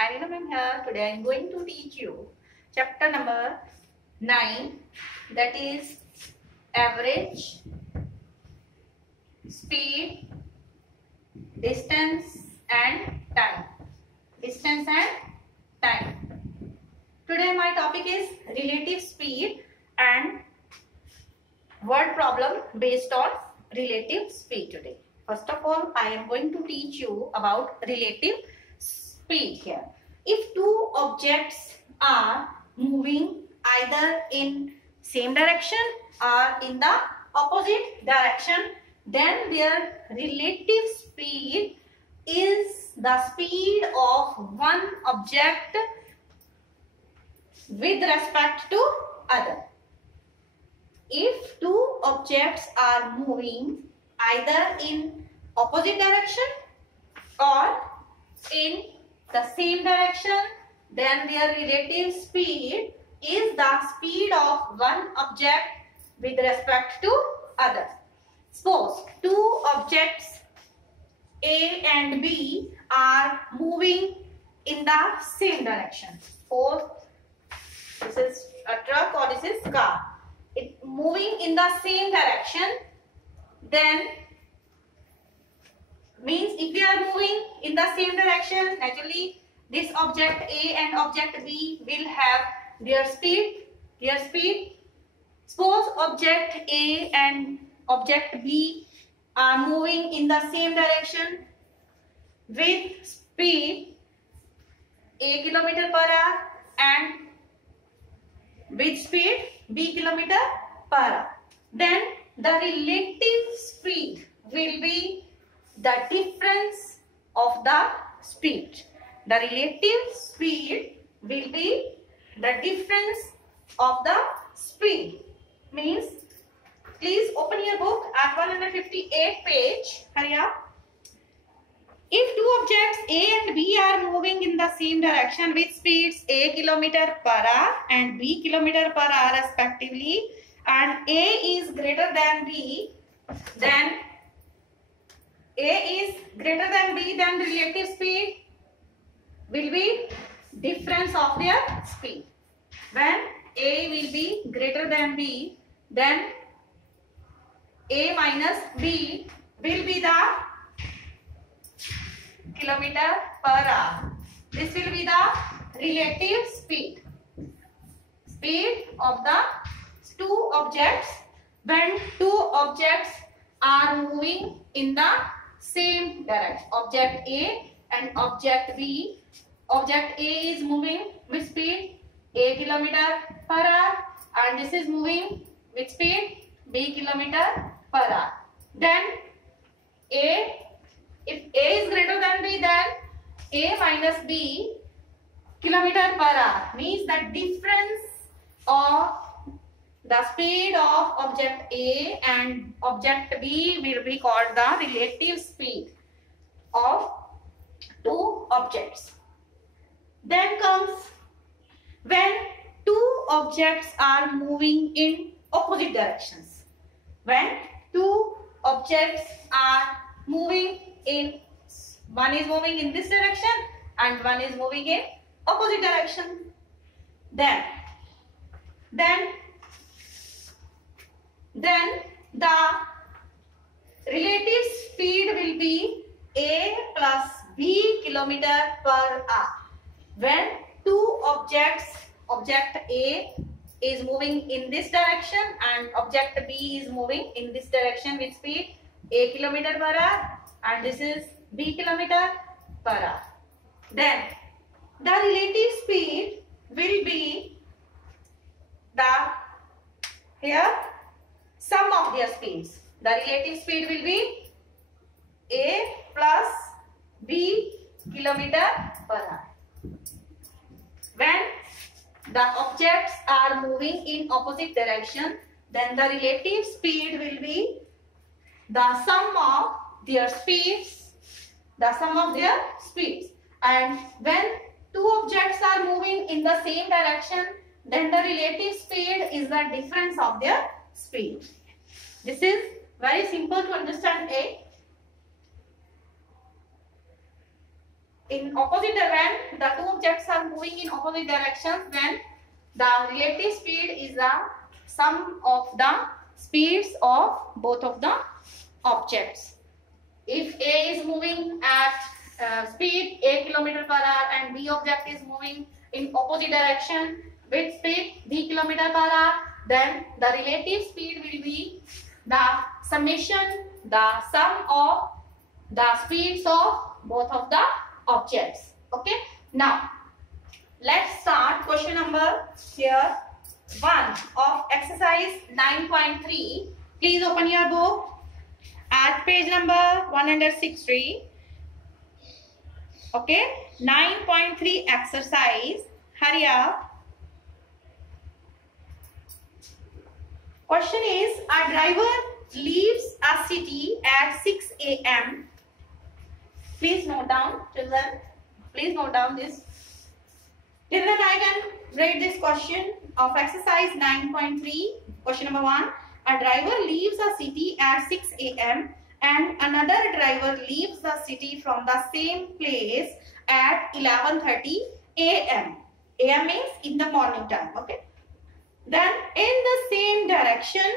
I am here. Today I am going to teach you chapter number 9, that is average, speed, distance and time. Distance and time. Today my topic is relative speed and word problem based on relative speed today. First of all, I am going to teach you about relative speed here. If two objects are moving either in same direction or in the opposite direction, then their relative speed is the speed of one object with respect to other. If two objects are moving either in opposite direction or in the same direction, then their relative speed is the speed of one object with respect to other. Suppose two objects A and B are moving in the same direction. Suppose this is a truck or this is car. It moving in the same direction, then means if we are moving in the same direction, naturally this object A and object B will have their speed. Suppose object A and object B are moving in the same direction with speed A km per hour and with speed B km per hour. Then the relative speed will be the difference of the speed. The relative speed will be the difference of the speed. Means, please open your book at 158 page. Hurry up. If two objects A and B are moving in the same direction with speeds A km per hour and B km per hour respectively, and A is greater than B, then A is greater than B, then relative speed will be difference of their speed. When A will be greater than B, then A minus B will be the kilometer per hour. This will be the relative speed. Speed of the two objects when two objects are moving in the same direction. Object A and object B. Object A is moving with speed A km per hour and this is moving with speed B km per hour. Then if A is greater than B, then A minus B kilometer per hour means the difference of the speed of object A and object B will be called the relative speed of two objects. Then comes when two objects are moving in opposite directions. When two objects are moving in, one is moving in this direction and one is moving in opposite direction, then the relative speed will be A plus B kilometer per hour. When two objects, object A is moving in this direction and object B is moving in this direction with speed A kilometer per hour and this is B kilometer per hour, then the relative speed will be the here sum of their speeds. The relative speed will be A plus B kilometer per hour. When the objects are moving in opposite direction, then the relative speed will be the sum of their speeds, and when two objects are moving in the same direction, then the relative speed is the difference of their speed. This is very simple to understand. in opposite when the two objects are moving in opposite directions, then the relative speed is the sum of the speeds of both of the objects. If A is moving at speed a kilometer per hour and B object is moving in opposite direction with speed b kilometer per hour, then the relative speed will be the summation, the sum of the speeds of both of the objects. Okay. Now let's start question number here 1 of exercise 9.3. Please open your book at page number 163. Okay, 9.3 exercise. Hurry up. Question is, a driver leaves a city at 6 a.m. Please note down, children. Please note down this. Children, I can read this question of exercise 9.3. Question number 1. A driver leaves a city at 6 a.m. and another driver leaves the city from the same place at 11:30 a.m. a.m. means in the morning time. Okay. Then in the same direction,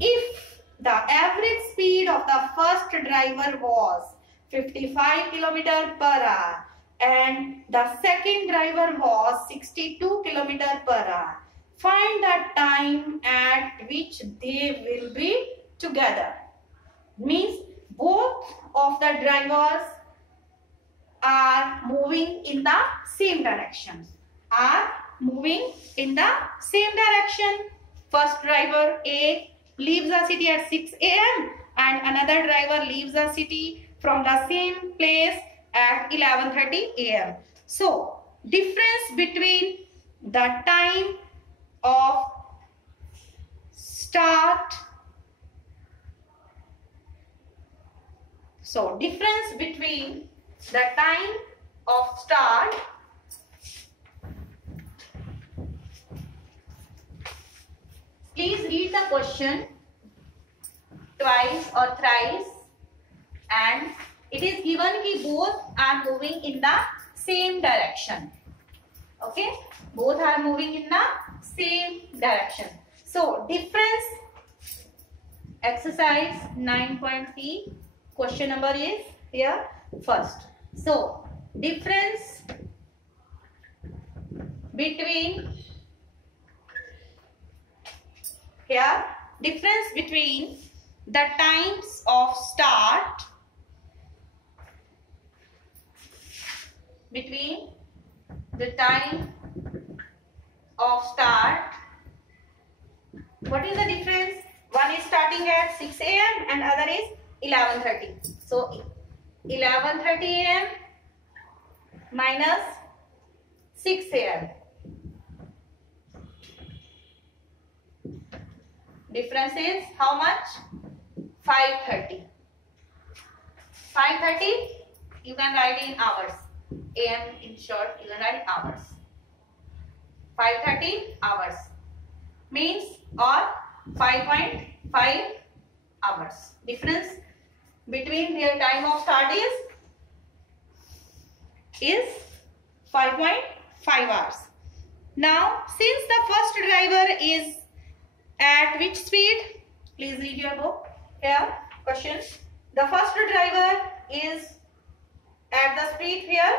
if the average speed of the first driver was 55 km per hour and the second driver was 62 km per hour, find the time at which they will be together. Means both of the drivers are moving in the same direction. First driver A leaves the city at 6 a.m. and another driver leaves the city from the same place at 11:30 a.m. So, difference between the time of start. So, difference between the time of start please read the question twice or thrice, and it is given that both are moving in the same direction. Okay, both are moving in the same direction. So, difference exercise 9.3 question number is here first. So, difference between the times of start what is the difference? One is starting at 6 a.m. and other is 11:30. So 11:30 a.m. minus 6 a.m. Difference is how much? 5:30. 5:30 you can write in hours. AM in short you can write in hours. 5:30 hours means or 5.5 hours. Difference between their time of start is 5.5 hours. Now since the first driver is at which speed? Please read your book. Here question. The first driver is at the speed here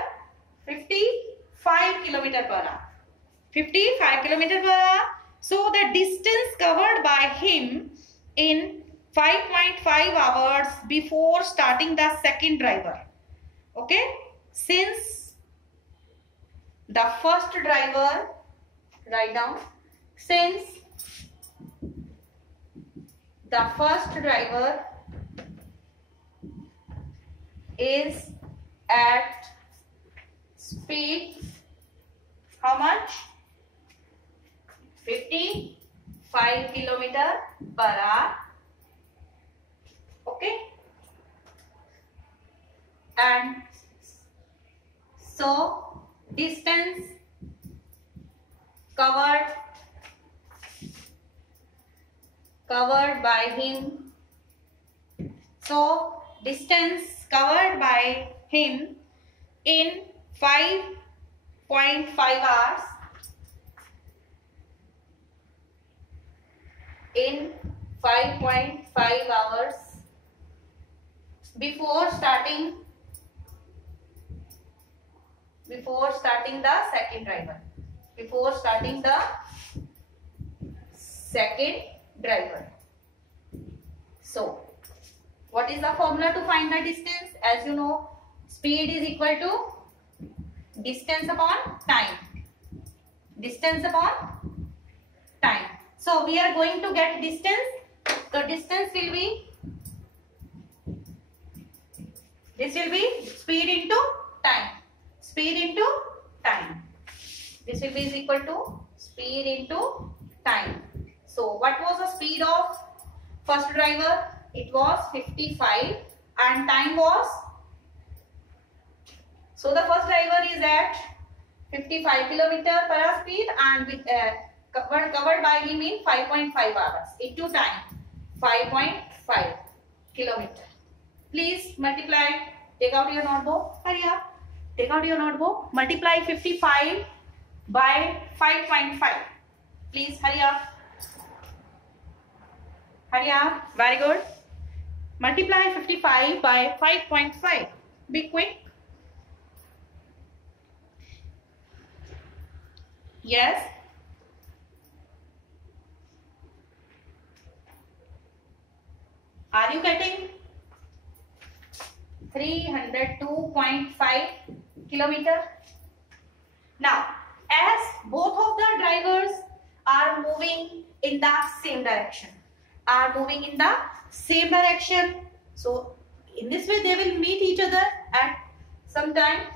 55 km per hour. 55 km per hour. So the distance covered by him in 5.5 hours before starting the second driver. Okay. Since the first driver, write down, since the first driver is at speed how much? 55 km per hour. Okay. And so distance covered by him. So distance covered by him in 5.5 hours. In 5.5 hours before starting the second driver. Before starting the second driver. So, what is the formula to find the distance? As you know, speed is equal to distance upon time. Distance upon time. So, we are going to get distance. The distance will be, this will be speed into time. Speed into time. This will be equal to speed into time. So, what was the speed of first driver? It was 55 and time was, so the first driver is at 55 km per hour speed and with covered by him in 5.5 hours into time 5.5 kilometer. Please multiply. Take out your notebook. Hurry up. Take out your notebook. Multiply 55 by 5.5. Please hurry up. Hurry up. Very good. Multiply 55 by 5.5. Be quick. Yes. Are you getting? 302.5 kilometer. Now, as both of the drivers are moving in the same direction, so in this way they will meet each other at some time.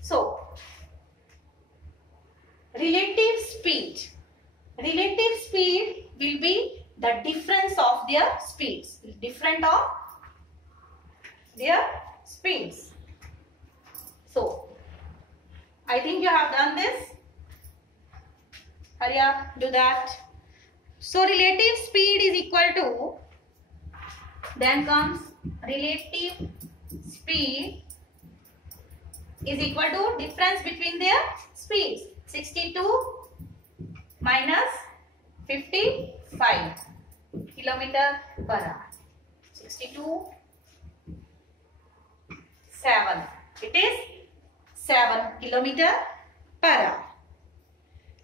So, relative speed will be the difference of their speeds, So, I think you have done this. Hurry up, do that. So, relative speed is equal to, then comes relative speed is equal to difference between their speeds. 62 minus 55 kilometer per hour. 62, 7. It is 7 kilometer per hour.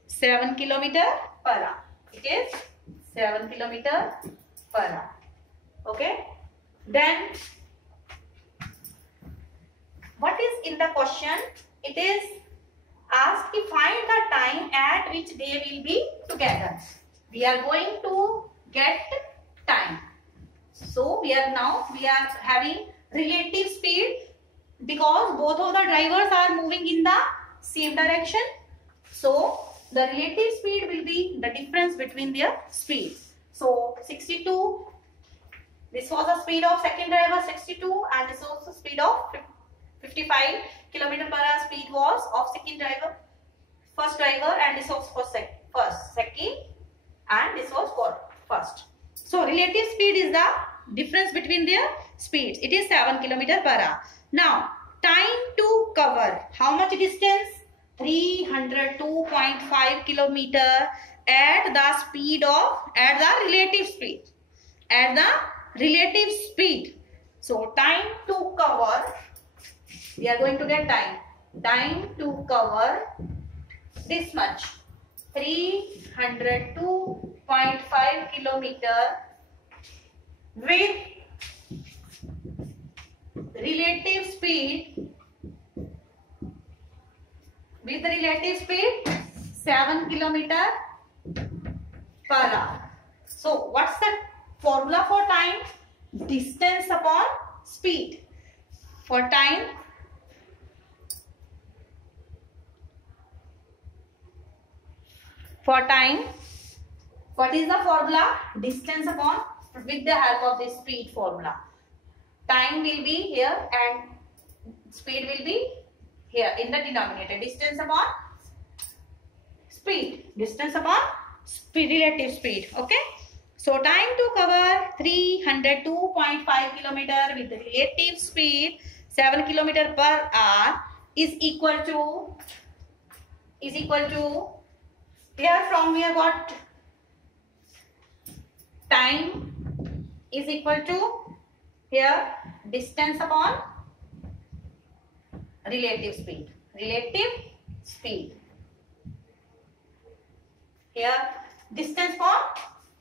7 kilometer per hour. It is 7 kilometer per hour. Okay. Then, what is in the question? It is asked to find the time at which they will be together. We are going to get time. So, we are having relative speed because both of the drivers are moving in the same direction. So, the relative speed will be the difference between their speeds. So, 62, this was the speed of second driver 62 and this was the speed of 55 km per hour speed was of first driver and this was for second and this was for first. So, relative speed is the difference between their speeds. It is 7 km per hour. Now, time to cover. How much distance? 302.5 km at the relative speed. So, time to cover, we are going to get time. Time to cover this much. 302.5 km with relative speed 7 km per hour. So, what's the formula for time? Distance upon speed. For time, what is the formula? Distance upon, with the help of this speed formula. Time will be here and speed will be here in the denominator. Distance upon speed. Relative speed. Okay. So, time to cover 302.5 km with the relative speed 7 kilometer per hour is equal to here from we have got time is equal to here distance upon relative speed. Here distance for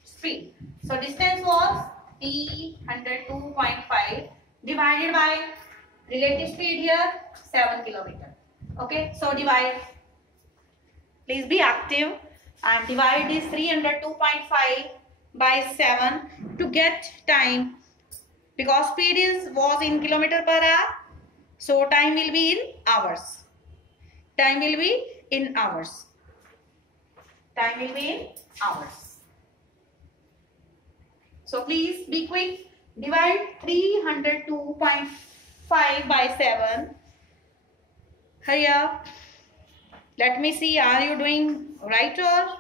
speed. So distance was t 102.5 divided by relative speed here 7 kilometer. Okay, so divide. Please be active and divide this 302.5 by 7 to get time, because speed was in kilometer per hour, so time will be in hours. So please be quick. Divide 302.5 by 7. Hurry up. Let me see, are you doing right or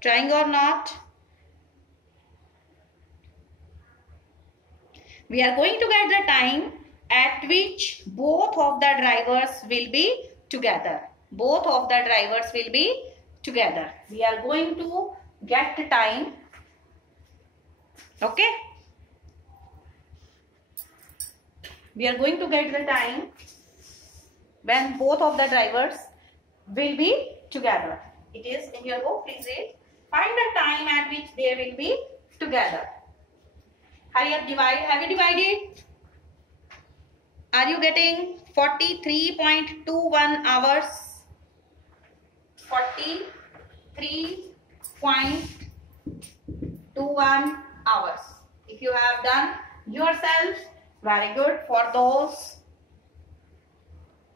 trying or not? We are going to get the time at which both of the drivers will be together. We are going to get the time. Okay. We are going to get the time when both of the drivers will be together. It is in your book. Please read. Find the time at which they will be together. Hurry up, divide. Have you divided? Are you getting 43.21 hours? 43.21 hours. If you have done yourself, very good. For those,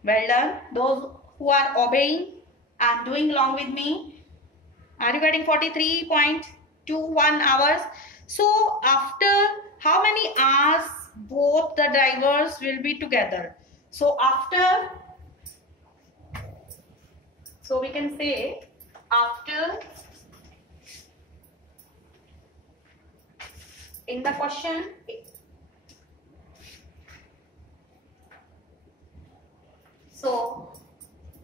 well done. Those who are obeying and doing along with me, are you getting 43.21 hours? So after how many hours both the drivers will be together? So we can say after, in the question, so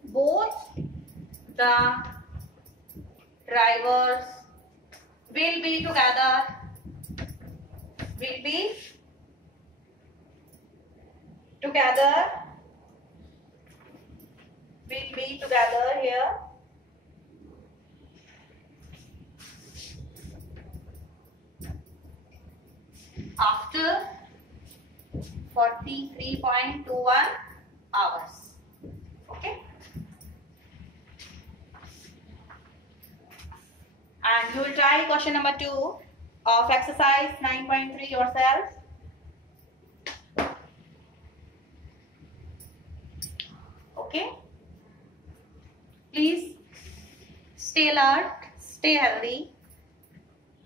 both the drivers will be together here after 43.21 hours. Okay. And you will try question number 2 of exercise 9.3 yourself. Okay. Please stay alert, stay healthy,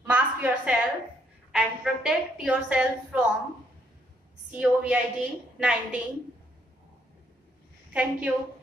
mask yourself and protect yourself from COVID-19. Thank you.